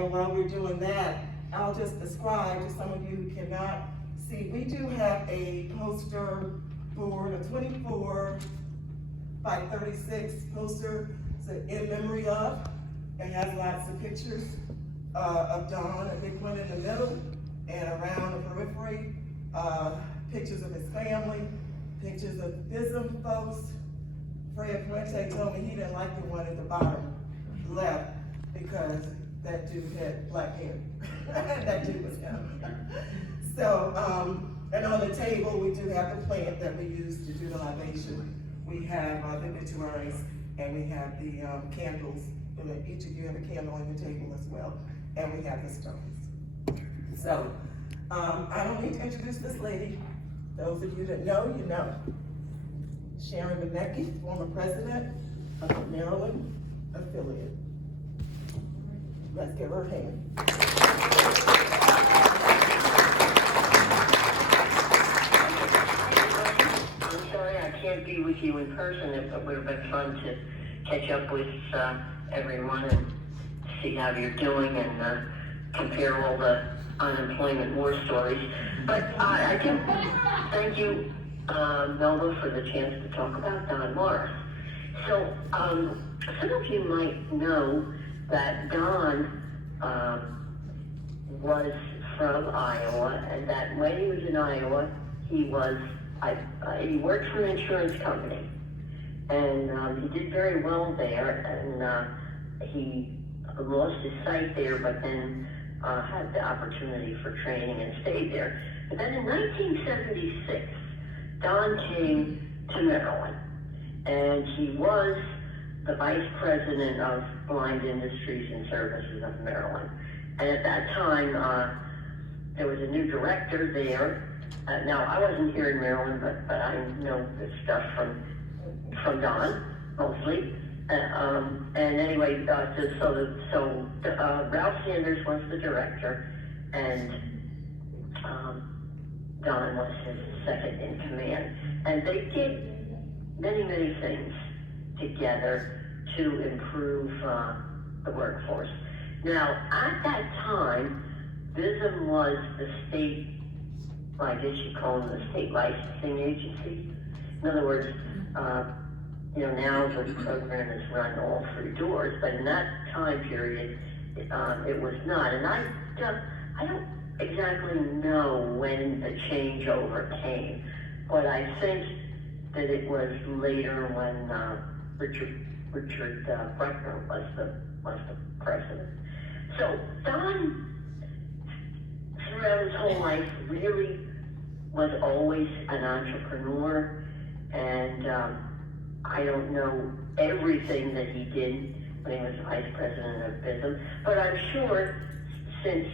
And while we're doing that, I'll just describe to some of you who cannot see, we do have a poster board, a 24 by 36 poster, so in memory of. It has lots of pictures of Don, a big one in the middle, and around the periphery, pictures of his family, pictures of BISM folks. Fred Fuente told me he didn't like the one at the bottom left because that dude had black hair. That dude was him. So, and on the table, we do have the plant that we use to do the libation. We have the obituaries, and we have the candles, and then each of you have a candle on your table as well, and we have the stones. So, I don't need to introduce this lady. Those of you that know, you know. Sharon Benecke, former president of the Maryland affiliate. Let's give her a hand. I'm sorry I can't be with you in person. It would have been fun to catch up with everyone and see how you're doing and compare all the unemployment war stories. But I do thank you, Melba, for the chance to talk about Don Morris. So some of you might know that Don was from Iowa, and that when he was in Iowa, he worked for an insurance company, and he did very well there, and he lost his sight there, but then had the opportunity for training and stayed there. But then in 1976, Don came to Maryland, and he was the vice president of Blind Industries and Services of Maryland. And at that time, there was a new director there. Now, I wasn't here in Maryland, but I know this stuff from Don, mostly. And anyway, so Ralph Sanders was the director, and Don was his second in command. And they did many, many things together to improve the workforce. Now, at that time, BISM was the state, I guess you call them the state licensing agency. In other words, now the program is run all through doors, but in that time period, it was not. And I don't exactly know when the changeover came, but I think that it was later when Richard Bruckner was the president. So Don, throughout his whole life, really was always an entrepreneur, and I don't know everything that he did when he was vice president of BISM, but I'm sure since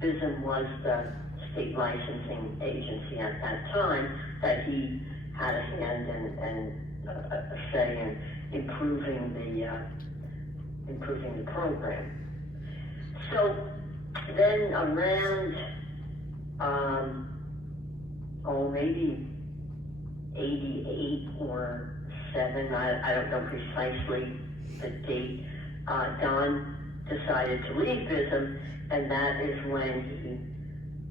BISM was the state licensing agency at that time, that he had a hand and a say in improving the program. So then around maybe 88 or 7, I don't know precisely the date, Don decided to leave BISM, and that is when he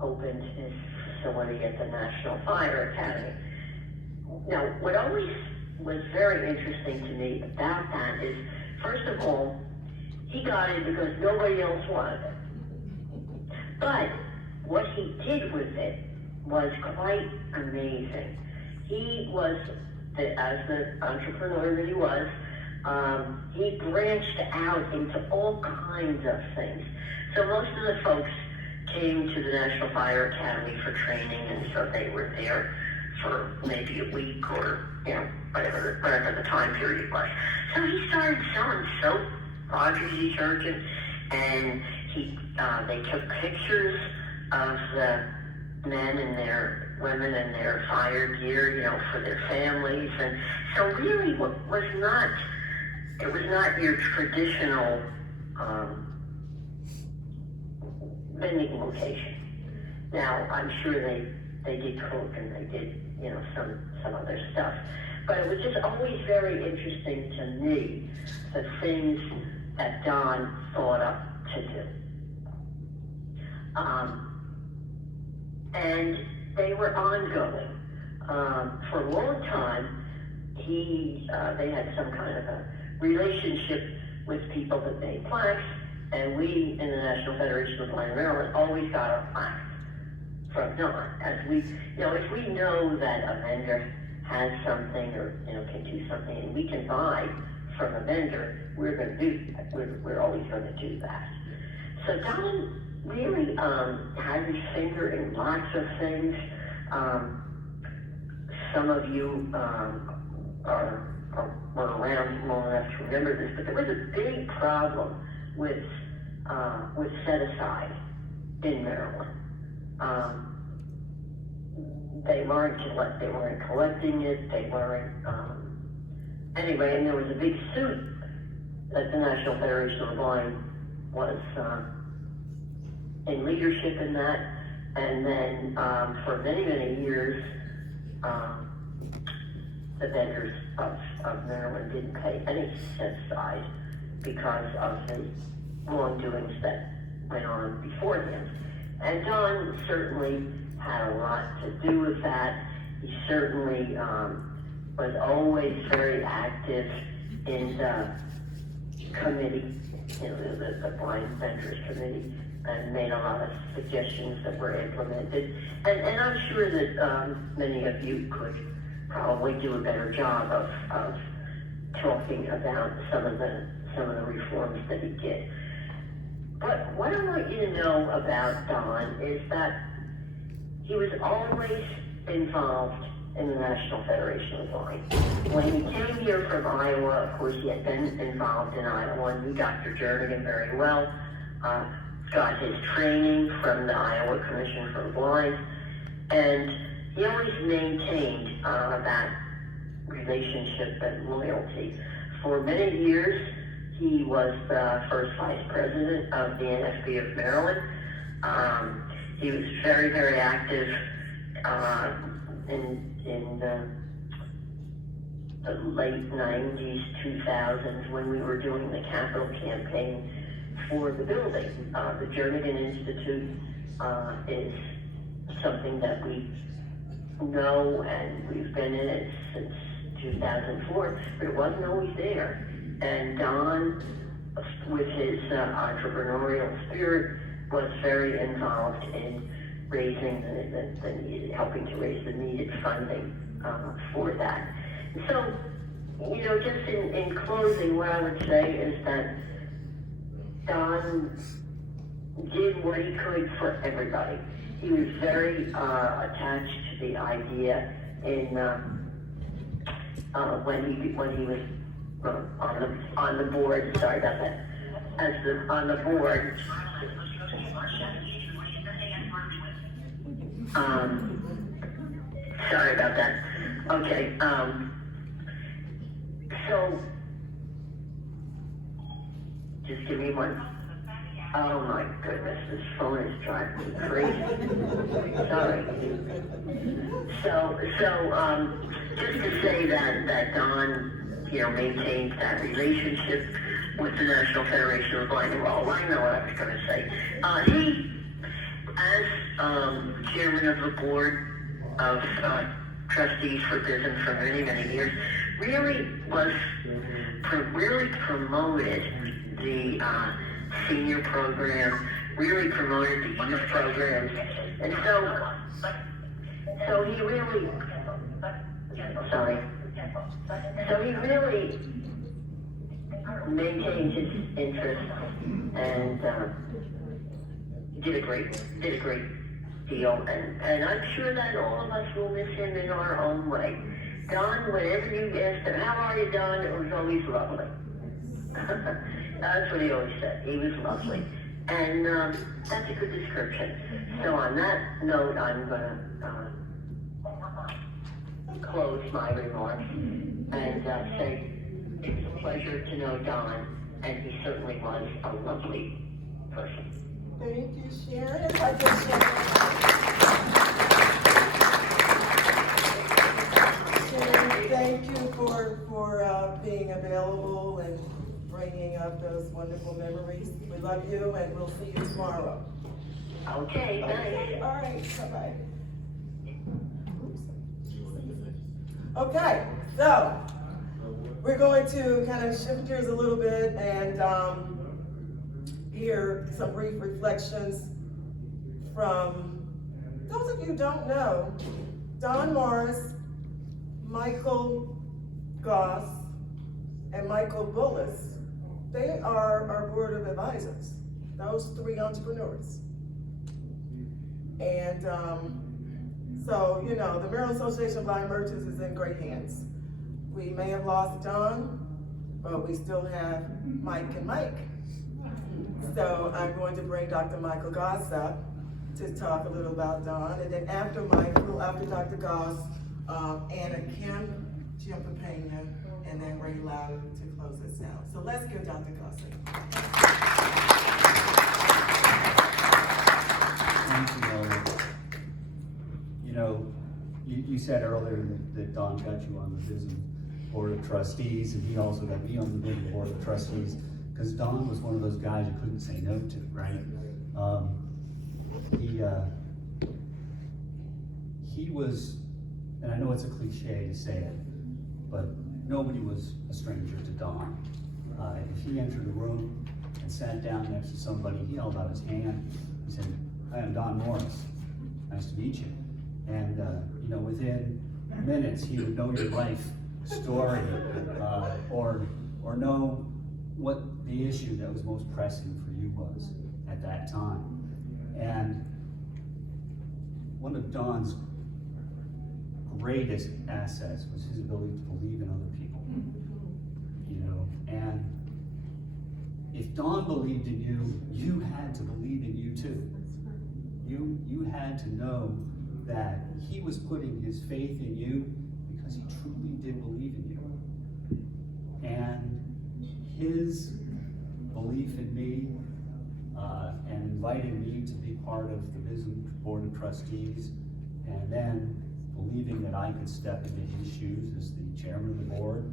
opened his facility at the National Fire Academy. Now, what always was very interesting to me about that is, first of all, he got it because nobody else wanted it. But what he did with it was quite amazing. He was, as the entrepreneur that he was, he branched out into all kinds of things. So most of the folks came to the National Fire Academy for training, and so they were there for maybe a week or, whatever the time period was. So he started selling soap, laundry detergent, and they took pictures of the men and their women and their fire gear, for their families. And so really it was not your traditional vending location. Now, I'm sure they did coke and they did, some other stuff. But it was just always very interesting to me, the things that Don thought up to do. And they were ongoing. For a long time, they had some kind of a relationship with people that made plaques, and we in the National Federation of Blind Maryland always got our plaques from Don. As we, if we know that a vendor has something or, can do something and we can buy from a vendor, we're going to do that. We're always going to do that. So Don really had his finger in lots of things. Some of you were around long enough to remember this, but there was a big problem with set-aside in Maryland. They weren't collecting it, they weren't, anyway, and there was a big suit that the National Federation of the Blind was in leadership in that, and then for many, many years, the vendors of Maryland didn't pay any set-aside because of the wrongdoings that went on before him. And Don certainly had a lot to do with that. He certainly was always very active in the committee, the Blind Vendors Committee, and made a lot of suggestions that were implemented. And I'm sure that many of you could probably do a better job of talking about some of the reforms that he did. But what I want you to know about Don is that he was always involved in the National Federation of the Blind. When he came here from Iowa, of course, he had been involved in Iowa and knew Dr. Jernigan very well, got his training from the Iowa Commission for the Blind, and he always maintained that relationship and loyalty. For many years, he was the first vice president of the NFB of Maryland. He was very, very active in the late 90s, 2000s, when we were doing the capital campaign for the building. The Jernigan Institute is something that we know, and we've been in it since 2004, but it wasn't always there. And Don, with his entrepreneurial spirit, was very involved in raising helping to raise the needed funding for that. So, just in closing, what I would say is that Don did what he could for everybody. He was very attached to the idea in when he was on the board. Sorry about that. On the board. Sorry about that. Okay. So just give me one. Oh my goodness, this phone is driving me crazy. Sorry. So just to say that Don, maintains that relationship with the National Federation of the Blind. Well, I know what I was going to say. He, as chairman of the board of trustees for BISM for many, many years, really promoted the senior program, really promoted the youth programs, and so he really maintained his interest and did a great deal, and I'm sure that all of us will miss him in our own way. Don, whenever you asked him, how are you, Don, it was always lovely. That's what he always said. He was lovely. And that's a good description. So on that note, I'm going to close my remarks and say it was a pleasure to know Don, and he certainly was a lovely person. Thank you, Sharon. Sharon, thank you for being available and bringing up those wonderful memories. We love you, and we'll see you tomorrow. Okay, thanks. Okay, all right, bye-bye. Okay, so we're going to kind of shift gears a little bit and hear some brief reflections from those of you who don't know. Don Morris, Michael Goss, and Michael Bullis, they are our board of advisors, those three entrepreneurs. And so, you know, the Maryland Association of Blind Merchants is in great hands. We may have lost Don, but we still have Mike and Mike. So I'm going to bring Dr. Michael Goss up to talk a little about Don, and then after Michael, after Dr. Goss, Anna Kim, Jim Papania, and then Ray Louder to close us out. So let's give Dr. Goss a Thank you, Lola. You know, you said earlier that Don got you on the Bism Board of Trustees, and he also got me on the Bism Board of Trustees, because Don was one of those guys you couldn't say no to, right? He was, and I know it's a cliche to say it, but nobody was a stranger to Don. If he entered a room and sat down next to somebody, he held out his hand and said, "I am Don Morris, nice to meet you." And you know, within minutes, he would know your life story, or know what the issue that was most pressing for you was at that time. And one of Don's greatest assets was his ability to believe in other people. You know, and if Don believed in you, you had to believe in you too. You had to know that he was putting his faith in you because he truly did believe in you. And his belief in me and inviting me to be part of the Bism Board of Trustees, and then believing that I could step into his shoes as the chairman of the board,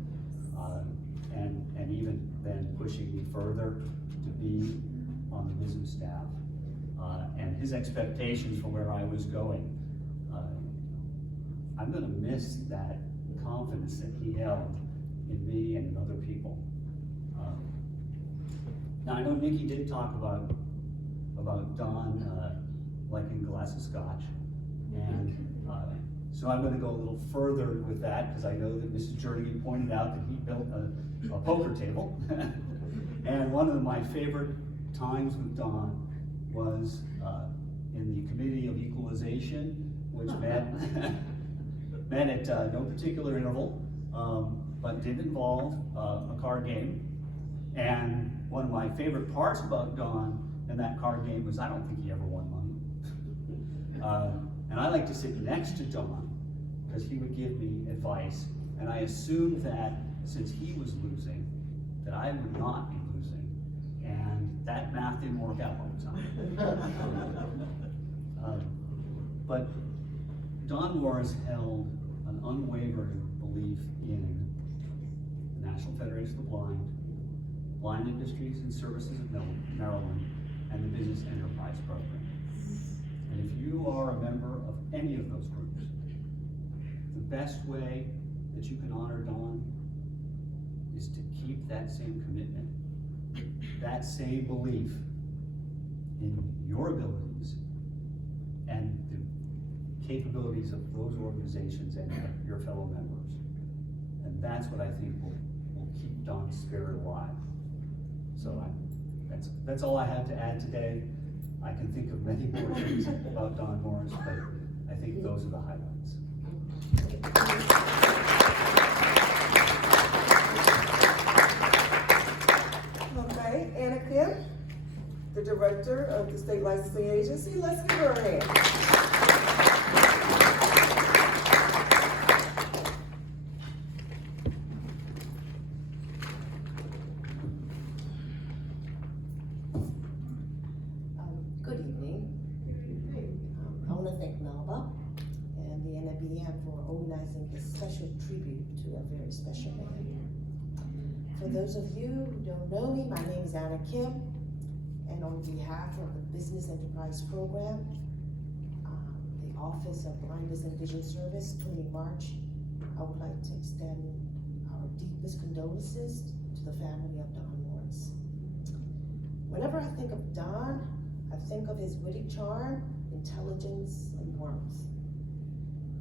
and even then pushing me further to be on the Bism staff, and his expectations for where I was going. I'm going to miss that confidence that he held in me and in other people. Now I know Nikki did talk about Don liking a glass of scotch, and so I'm going to go a little further with that, because I know that Mrs. Jernigan pointed out that he built a poker table. And one of my favorite times with Don was in the Committee of Equalization, which met at no particular interval, but did involve a card game. And one of my favorite parts about Don in that card game was I don't think he ever won money. And I like to sit next to Don because he would give me advice, and I assumed that since he was losing, that I would not be losing, and that math didn't work out all the time. But Don Morris held an unwavering belief in the National Federation of the Blind, Blind Industries and Services of Maryland, and the Business Enterprise Program. And if you are a member of any of those groups, the best way that you can honor Don is to keep that same commitment, that same belief in your abilities and the capabilities of those organizations and your fellow members. And that's what I think will keep Don's spirit alive. So that's all I have to add today. I can think of many more things about Don Morris, but I think those are the highlights. Okay, Anna Kim, the director of the State Licensing Agency. Let's give her a hand. Good evening. I want to thank Melba and the NFBM for organizing this special tribute to a very special man. For those of you who don't know me, my name is Anna Kim, and on behalf of the Business Enterprise Program, the Office of Blindness and Vision Service, Tony March, I would like to extend our deepest condolences to the family of Don Morris. Whenever I think of Don, I think of his witty charm, intelligence, and warmth.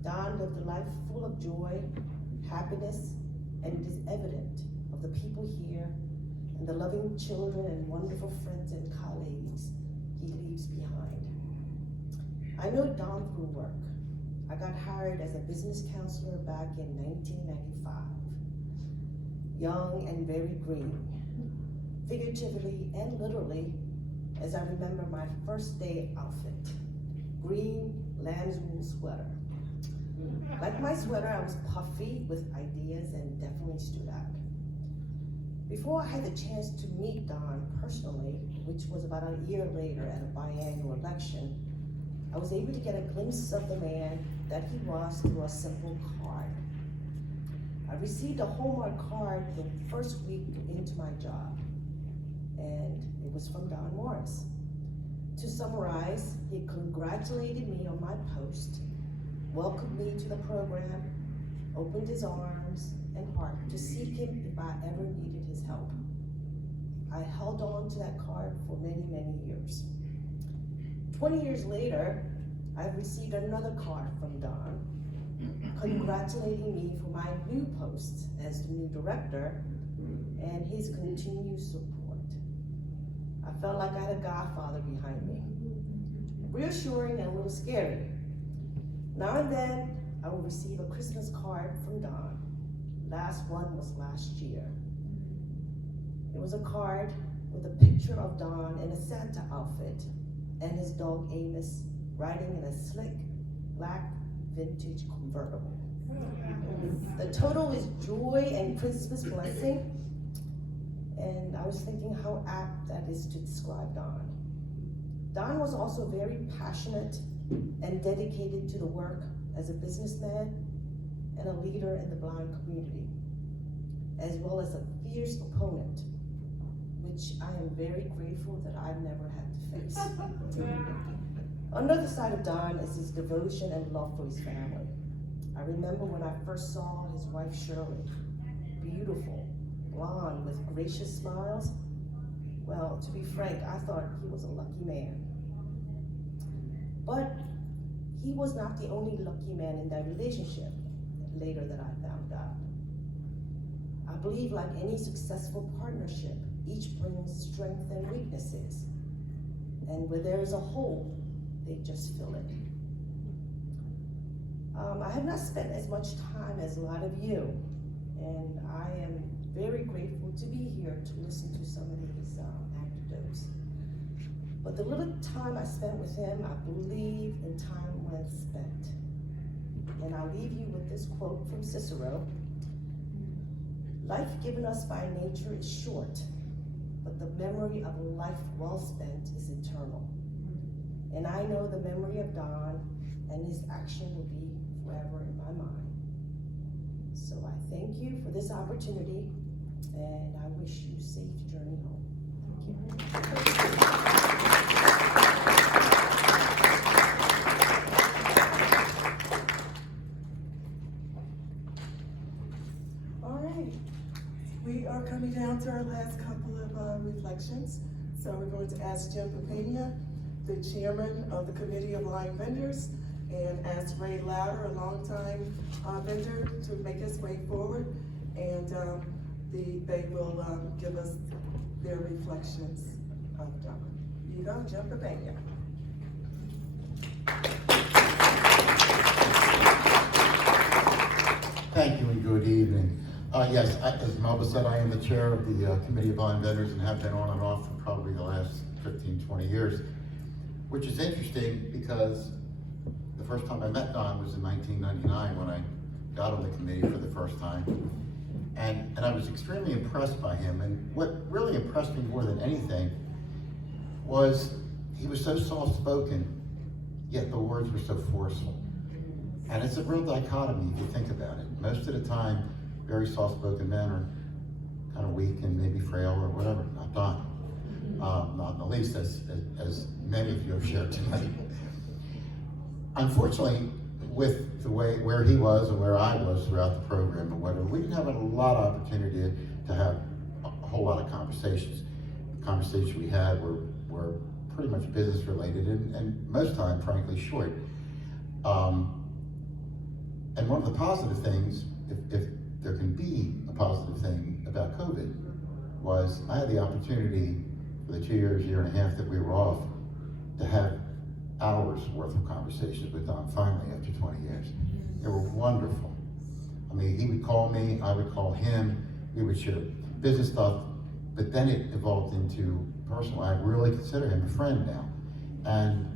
Don lived a life full of joy, happiness, and it is evident of the people here and the loving children and wonderful friends and colleagues he leaves behind. I know Don through work. I got hired as a business counselor back in 1995. Young and very green, figuratively and literally, as I remember my first day outfit, green lamb's wool sweater. Like my sweater, I was puffy with ideas and definitely stood out. Before I had the chance to meet Don personally, which was about a year later at a biannual election, I was able to get a glimpse of the man that he was through a simple card. I received a Hallmark card the first week into my job, and it was from Don Morris. To summarize, he congratulated me on my post, welcomed me to the program, opened his arms and heart to seek him if I ever needed his help. I held on to that card for many, many years. 20 years later, I've received another card from Don, congratulating me for my new post as the new director and his continued support. I felt like I had a godfather behind me. Reassuring and a little scary. Now and then, I will receive a Christmas card from Don. Last one was last year. It was a card with a picture of Don in a Santa outfit and his dog Amos riding in a slick, black, vintage convertible. The total is joy and Christmas blessing, and I was thinking how apt that is to describe Don. Don was also very passionate and dedicated to the work as a businessman and a leader in the blind community, as well as a fierce opponent, which I am very grateful that I've never had to face. On the other side of Don is his devotion and love for his family. I remember when I first saw his wife Shirley, beautiful, blonde with gracious smiles. Well, to be frank, I thought he was a lucky man. But he was not the only lucky man in that relationship, later that I found out. I believe like any successful partnership, each brings strengths and weaknesses. And where there is a hole, they just fill it. I have not spent as much time as a lot of you, and I am very grateful to be here to listen to some of these anecdotes. But the little time I spent with him, I believe in time well spent. And I'll leave you with this quote from Cicero. Life given us by nature is short, but the memory of a life well spent is eternal. And I know the memory of Don and his action will be forever in my mind. So I thank you for this opportunity, and I wish you a safe journey home. Thank you. All right, we are coming down to our last couple of reflections. So we're going to ask Jim Papania, the chairman of the Committee of Blind Vendors, and ask Ray Louder, a longtime vendor, to make his way forward. And they will give us their reflections of Don. You go, Jim Papania. Thank you and good evening. Yes, as Melba said, I am the chair of the Committee of Blind Vendors and have been on and off for probably the last 15, 20 years, which is interesting because the first time I met Don was in 1999 when I got on the committee for the first time. And I was extremely impressed by him. And what really impressed me more than anything was he was so soft-spoken, yet the words were so forceful. And it's a real dichotomy if you think about it. Most of the time, very soft-spoken men are kind of weak and maybe frail or whatever, not Don. not in the least, as many of you have shared tonight. Unfortunately, with the way, where he was and where I was throughout the program and whatever, we didn't have a lot of opportunity to have a whole lot of conversations. The conversations we had were pretty much business related and most time, frankly, short. And one of the positive things, if there can be a positive thing about COVID, was I had the opportunity for the 2 years, year and a half that we were off, to have hours worth of conversations with Don finally after 20 years. They were wonderful. I mean, he would call me, I would call him, we would share business stuff, but then it evolved into personal. I really consider him a friend now. And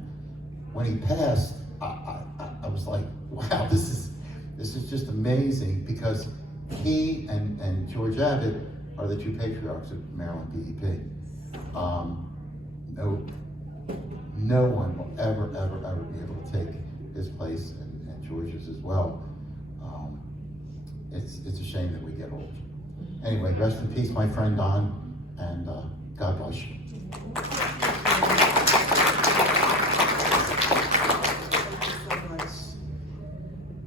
when he passed, I was like, wow, this is just amazing, because he and George Abbott are the two patriarchs of Maryland DEP. No one will ever be able to take his place, and George's as well. It's a shame that we get old. Anyway, rest in peace, my friend Don, and God bless you.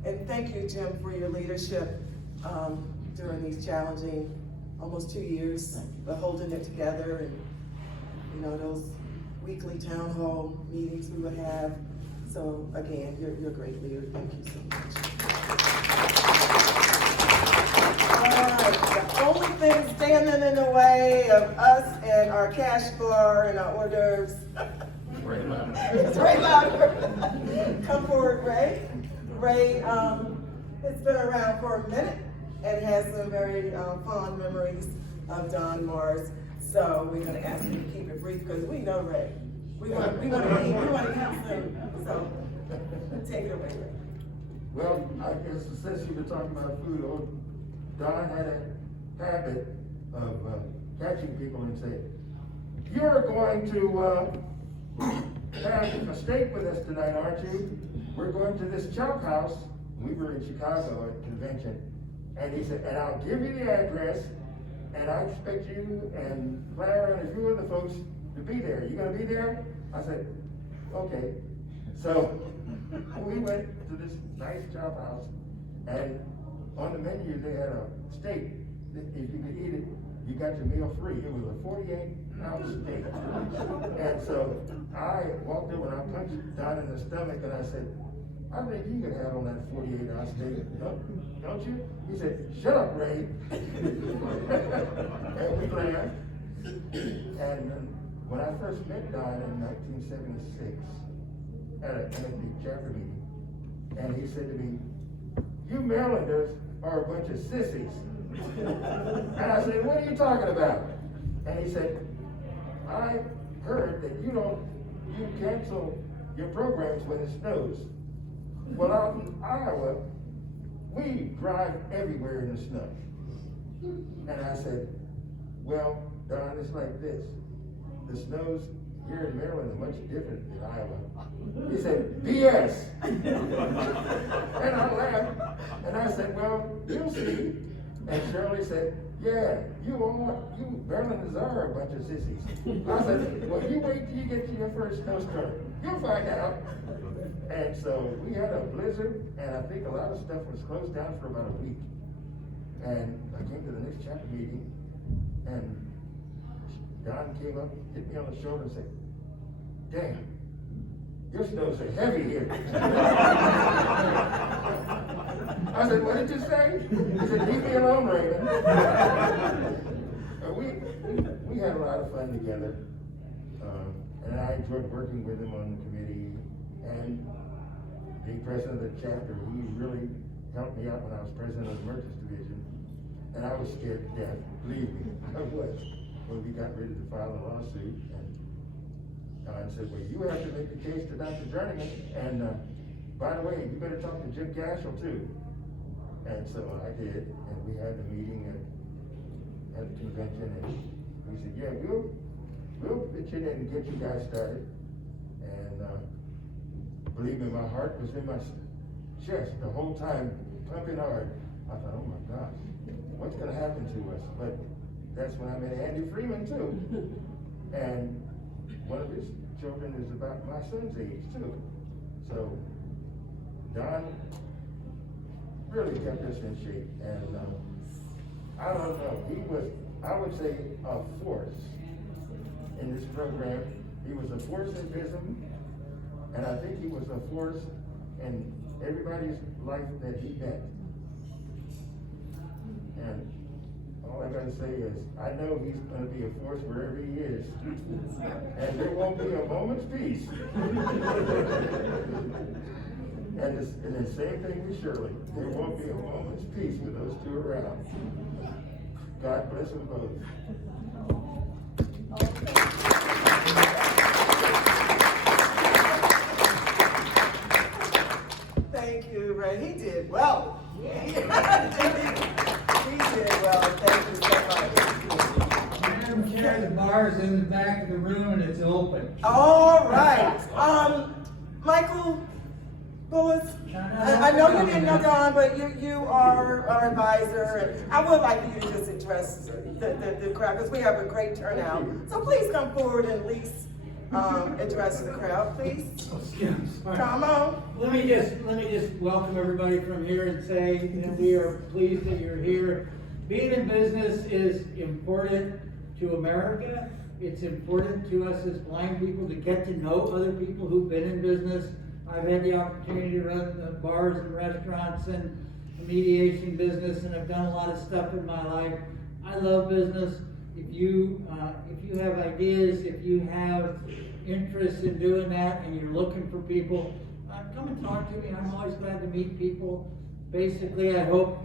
And thank you, Jim, for your leadership during these challenging, almost 2 years, but holding it together, and those weekly town hall meetings we would have. So again, you're a great leader. Thank you so much. All right, the only thing standing in the way of us and our cash bar and our hors d'oeuvres. It's Ray Louder. Come forward, Ray. Ray has been around for a minute and has some very fond memories of Don Morris. So we're gonna ask him to keep it brief, because we know Ray. We want to eat soon. So take it away, Ray. Well, I guess since you've been talking about food, Don had a habit of catching people and saying, "You're going to have a steak with us tonight, aren't you? We're going to this chop house." We were in Chicago at a convention, and he said, "And I'll give you the address, and I expect you and Clara and a few other folks to be there. You gonna be there?" I said, "Okay." So we went to this nice chop house, and on the menu they had a steak. If you could eat it, you got your meal free. It was a 48-ounce steak. And so I walked over and I punched Don in the stomach, and I said, "I think you can have on that 48-ounce steak, don't you?" He said, "Shut up, Ray." And we laughed. And when I first met Don in 1976 at a NFB chapter meeting, and he said to me, "You Marylanders are a bunch of sissies." And I said, "What are you talking about?" And he said, "I heard that you cancel your programs when it snows. Well, out in Iowa, we drive everywhere in the snow." And I said, "Well, Don, it's like this. The snows here in Maryland are much different than Iowa." He said, "BS." And I laughed, and I said, "Well, you'll see." And Shirley said, "Yeah, you Marylanders are a bunch of sissies." I said, "Well, you wait till you get to your first snowstorm. You'll find out." And so we had a blizzard, and I think a lot of stuff was closed down for about a week. And I came to the next chapter meeting, and Don came up, hit me on the shoulder and said, "Damn, your snows are heavy here." I said, "What did you say?" He said, "Leave me alone, Raymond." We had a lot of fun together, and I enjoyed working with him on the committee, and being president of the chapter. He really helped me out when I was president of the Merchants Division, and I was scared to death, believe me, I was, when we got ready to file a lawsuit. And Don said, "Well, you have to make the case to Dr. Jernigan, and by the way, you better talk to Jim Cashel too." And so I did, and we had the meeting at the convention, and we said, "Yeah, we'll pitch in and get you guys started." And believe me, my heart was in my chest the whole time, pumping hard. I thought, "Oh my gosh, what's gonna happen to us?" But that's when I met Andy Freeman too. And one of his children is about my son's age too. So Don really kept us in shape, and I don't know, he was, I would say, a force in this program. He was a force in BISM, and I think he was a force in everybody's life that he met. And all I gotta say is, I know he's gonna be a force wherever he is, and there won't be a moment's peace. And the same thing with Shirley. There won't be a moment's peace with those two around. God bless them both. Thank you, Ray. He did well. He did well. Thank you so much. Madam Chair, the bar is in the back of the room and it's open. All right. Michael Bullis, I know you didn't know Don, but you are our advisor, and I would like for you to just address the crowd, because we have a great turnout. So please come forward and at least address the crowd, please. Come on. Let me just welcome everybody from here and say that we are pleased that you're here. Being in business is important to America. It's important to us as blind people to get to know other people who've been in business. I've had the opportunity to run the bars and restaurants and the mediation business, and I've done a lot of stuff in my life. I love business. If you have ideas, if you have interest in doing that, and you're looking for people, come and talk to me. I'm always glad to meet people. Basically, I hope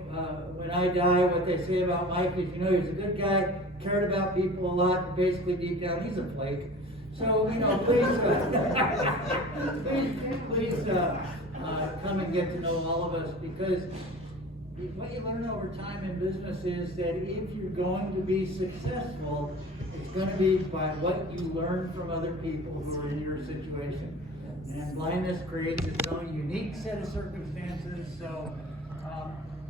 when I die, what they say about Mike is, you know, he's a good guy, cared about people a lot, but basically deep down, he's a flake. So, you know, please come and get to know all of us, because what you learn over time in business is that if you're going to be successful, it's going to be by what you learn from other people who are in your situation. And blindness creates its own unique set of circumstances, so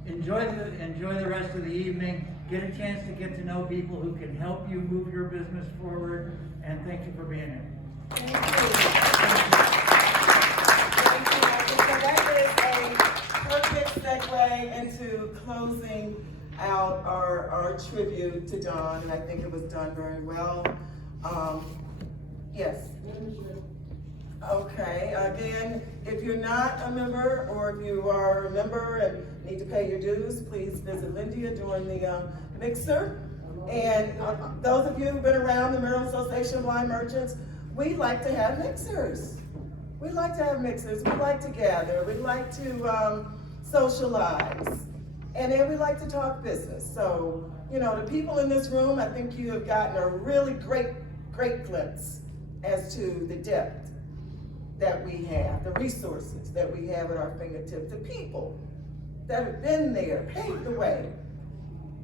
enjoy the rest of the evening. Get a chance to get to know people who can help you move your business forward, and thank you for being here. Thank you. So that is a perfect segue into closing out our tribute to Don, and I think it was done very well. Yes. Okay, again, if you're not a member, or if you are a member and need to pay your dues, please visit Lindia during the mixer. And those of you who've been around the Maryland Association of Blind Merchants, we like to have mixers. We like to have mixers. We like to gather. We like to socialize. And then we like to talk business. So, you know, the people in this room, I think you have gotten a really great glimpse as to the depth that we have, the resources that we have at our fingertips, the people that have been there, paved the way.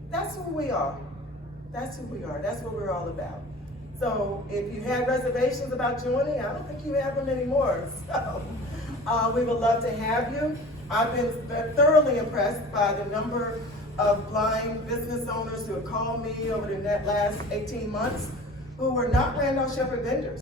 That's who we are. That's who we are. That's what we're all about. So if you had reservations about joining, I don't think you have them anymore. So we would love to have you. I've been thoroughly impressed by the number of blind business owners who have called me over the last 18 months who were not Randolph Shepherd vendors.